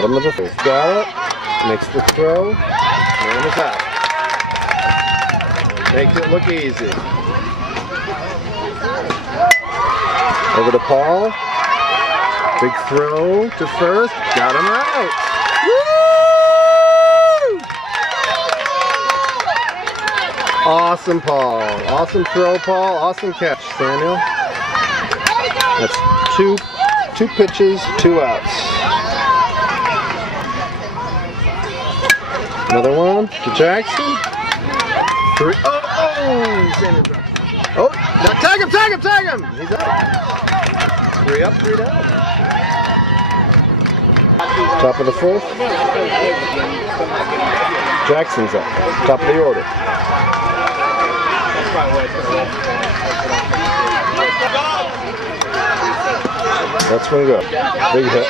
Bottom of the first. Got it. Makes the throw. Man is out. Makes it look easy. Over to Paul. Big throw to first. Got him out. Woo! Awesome, Paul. Awesome throw, Paul. Awesome catch, Samuel. That's two pitches, 2 outs. Another one to Jackson. 3. Oh, Samuel dropped it. Oh, now tag him! He's out. 3 up, 3 down. Top of the 4th. Jackson's up. Top of the order. That's one go. Big hit.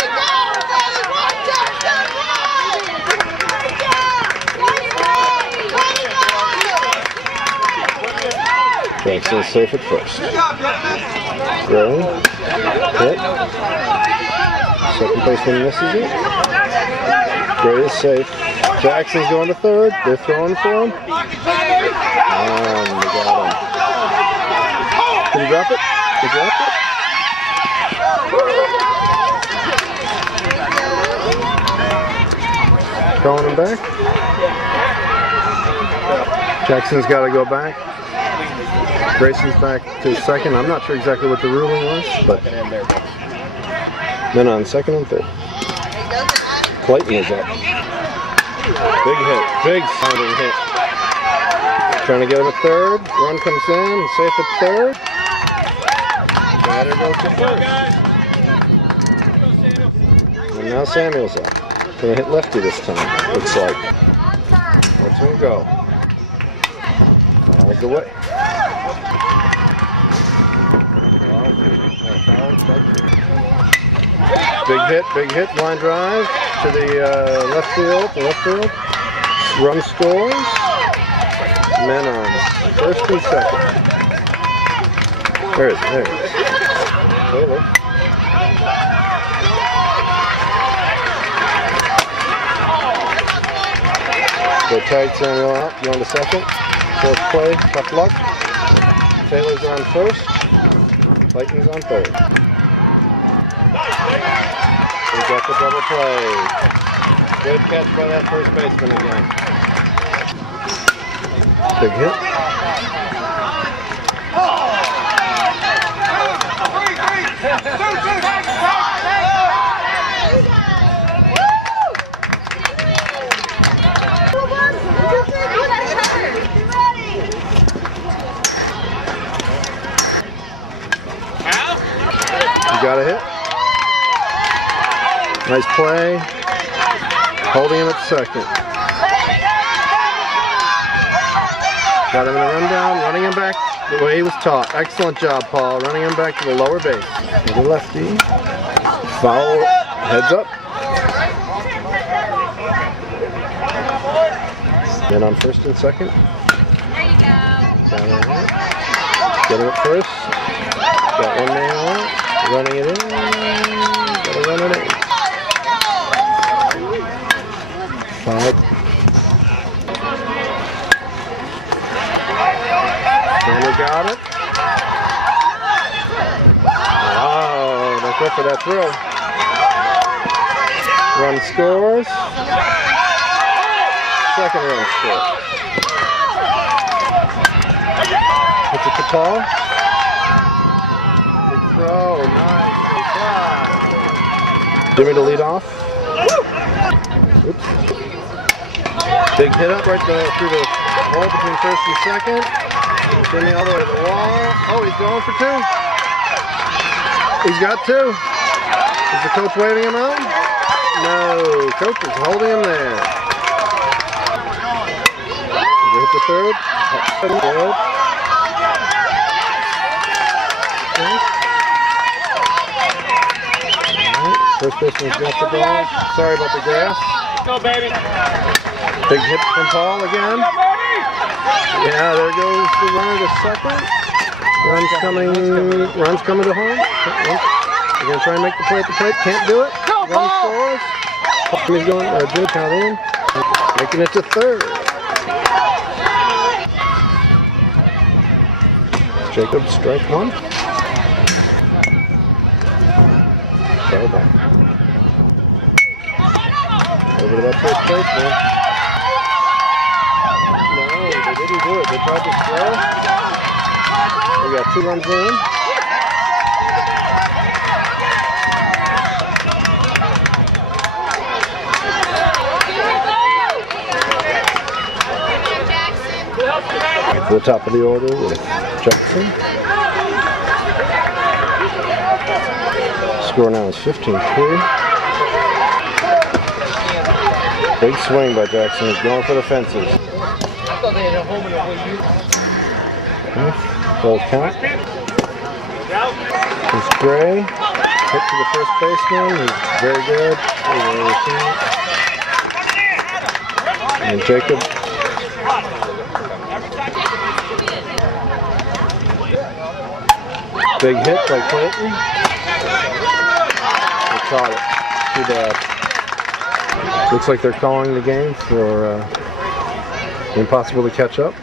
Jackson's safe at first. Gray. Hit. Second baseman misses it. Gray is safe. Jackson's going to third. They're throwing for him. And they got him. Can you drop it? Can you drop it? Calling him back. Jackson's got to go back. Grayson's back to second. I'm not sure exactly what the ruling was, but then on second and third. Clayton is up. Big hit. Big sounding hit. Trying to get him at third. Run comes in. He's safe at third. Batter goes to first. And now Samuel's up. Gonna hit lefty this time, looks like. Let's him go. All the way. Big hit, line drive to the left field. Run scores. Men on first and second. There it is. Taylor. They tag Samuel out, going to second. 4th play, tough luck. Taylor's on first. Clayton's on third. We got the double play. Good catch by that first baseman again. Big hit. You got a hit. Nice play. Holding him at second. Got him in a rundown, running him back the way he was taught. Excellent job, Paul. Running him back to the lower base. To the lefty. Foul. Heads up. Then on first and second. There you go. Down on hit. Get him at first. Got one man on. Running it in. Gotta run it in. 5. Samuel got it. Oh, don't go for that throw. Run scores. Second run score. Hits it to Paul. Big throw. Nice. Jimmy to lead off. Oops. Big hit up right there through the hole between first and second. Jimmy all the way to the wall. Oh, he's going for 2. He's got 2. Is the coach waving him out? No, coach is holding him there. Did he hit the third? Good. First baseman's got the ball. Sorry about the grass. Go, baby. Big hit from Paul again. Yeah, there goes the runner to second. Runs coming to home. You're going to try and make the play at the plate. Can't do it. Run scores. Jimmy's going, Jimmy count in, making it to third. Jacob, strike one. Throw back. Over to that first base, man. No, they didn't do it. They tried to throw. We got 2 runs in. To the top of the order with Jackson. Score now is 15-3. Big swing by Jackson. He's going for the fences. Okay. Full count. Here's Gray. Hit to the first baseman. He's very good. And Jacob. Big hit by Clayton. They caught it. Too bad. Looks like they're calling the game for impossible to catch up.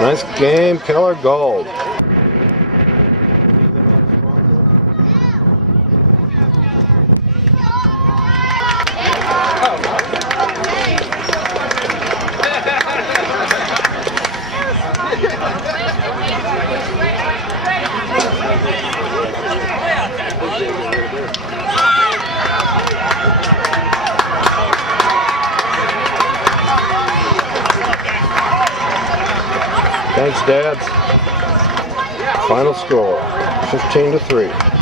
Nice game, Keller Gold. Thanks, Dad. Final score, 15-3.